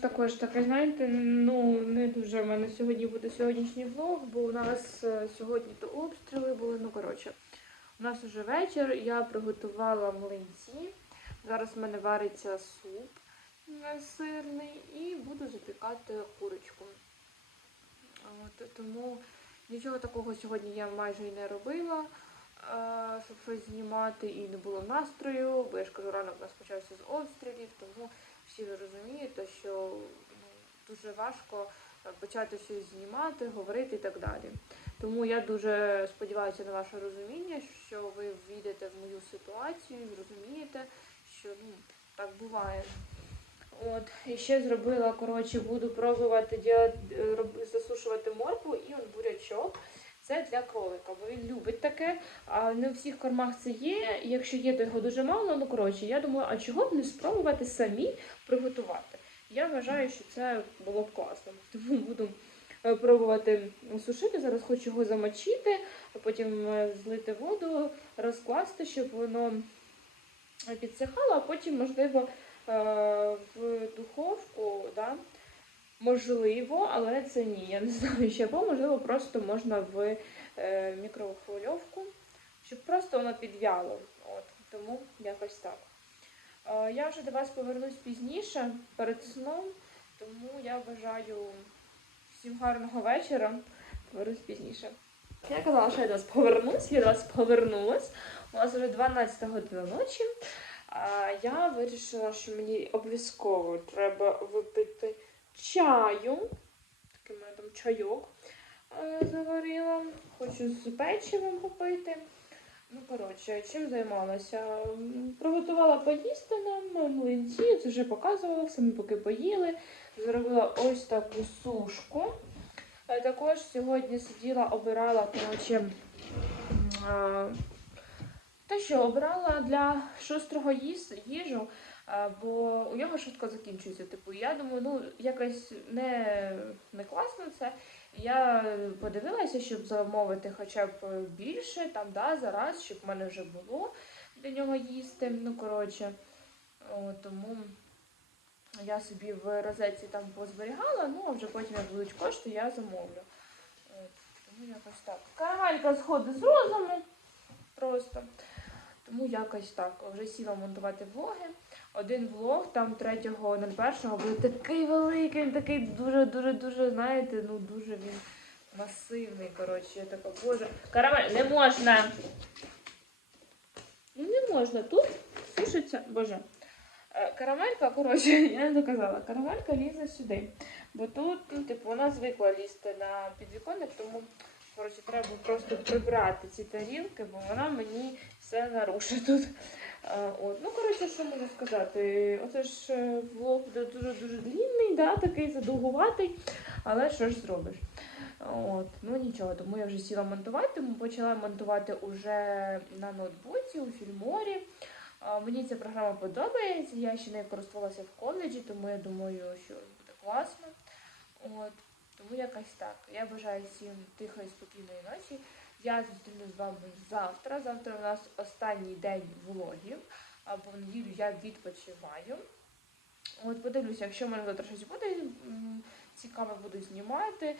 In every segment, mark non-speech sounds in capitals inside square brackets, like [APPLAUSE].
також таке, знаєте, ну не дуже в мене сьогодні буде сьогоднішній влог, бо у нас е, сьогодні то обстріли були. Ну коротше, у нас уже вечір. Я приготувала млинці. Зараз в мене вариться суп сирний і буду запікати курочку. От, тому нічого такого сьогодні я майже і не робила, щоб щось знімати, і не було настрою, бо я ж кажу, ранок у нас почався з обстрілів, тому всі розумієте, що ну, дуже важко е, почати щось знімати, говорити і так далі. Тому я дуже сподіваюся на ваше розуміння, що ви війдете в мою ситуацію, і зрозумієте, що ну, так буває. От, і ще зробила, коротше, буду пробувати діла- е, роб- засушувати моркву і он бурячок. Це для кролика, бо він любить таке, а не у всіх кормах це є. Якщо є, то його дуже мало. Ну коротше, я думаю, а чого б не спробувати самі приготувати? Я вважаю, що це було б класно. Тому буду е, пробувати сушити. Зараз хочу його замочити, потім е, злити воду, розкласти, щоб воно підсихало, а потім, можливо, е, в духовку, да? Можливо, але це ні. Я не [LAUGHS] знаю ще, або можливо просто можна в е, мікрохвильовку, щоб просто воно підв'яло. От, тому якось так. Е, я вже до вас повернусь пізніше перед сном, тому я бажаю всім гарного вечора. Повернусь пізніше. Я казала, що я до вас повернусь, я до вас повернулась. У нас вже 12 година ночі. А я вирішила, що мені обов'язково треба випити чаю. Такий в мене там чайок е, заварила. Хочу з печивом попити. Ну, коротше, чим займалася? Приготувала поїсти нам млинці, це вже показувала, самі поки поїли. Зробила ось таку сушку. Е, Також сьогодні сиділа, обирала, коротше, е, те, що обрала для шустрого їжу, бо у нього швидко закінчується. Типу, я думаю, ну якось не, не класно це. Я подивилася, щоб замовити хоча б більше, там, да, зараз, щоб в мене вже було для нього їсти. Ну, коротше, о, тому я собі в розетці там позберігала, ну а вже потім, як будуть кошти, я замовлю. Тому якось так. Карамелька сходить з розуму просто. Тому якось так. Вже сіла монтувати влоги. Один влог, там третього, на першого, був такий великий, він такий дуже-дуже, дуже, знаєте, ну дуже він масивний. Коротше, я така, боже. Карамель, не можна. Ну не можна. Тут сушиться, боже. Е, Карамелька, коротше, [LAUGHS] я не доказала. Карамелька лізе сюди. Бо тут, ну, типу, вона звикла лізти на підвіконник, тому коротше, треба просто прибрати ці тарілки, бо вона мені все нарушить тут. Е, От. Ну, коротше, що можу сказати? Оце ж е, влог буде дуже-дуже длінний, да, такий задовгуватий, але що ж зробиш? От, ну нічого, тому я вже сіла монтувати, почала монтувати уже на ноутбуці у фільморі. Мені ця програма подобається, я ще не користувалася в коледжі, тому я думаю, що буде класно. От, тому якось так. Я бажаю всім тихої, спокійної ночі. Я зустрінусь з вами завтра. Завтра у нас останній день влогів, або в неділю я відпочиваю. От подивлюся, якщо в мене завтра щось буде цікаво буду знімати.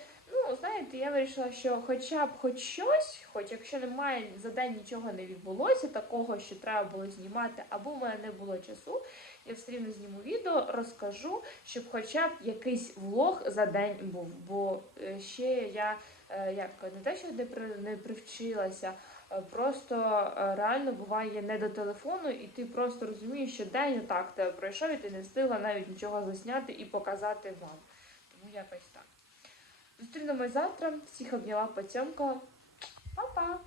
Знаєте, я вирішила, що хоча б хоч щось, хоч якщо немає за день нічого не відбулося, такого, що треба було знімати, або в мене не було часу, я все рівно зніму відео, розкажу, щоб хоча б якийсь влог за день був. Бо е, ще я е, як не те, що не, при, не привчилася, е, просто реально буває не до телефону, і ти просто розумієш, що день так тебе пройшов, і ти не встигла навіть нічого засняти і показати вам. Тому якось так. Зустрінемось завтра. Всіх обняла. Па-па!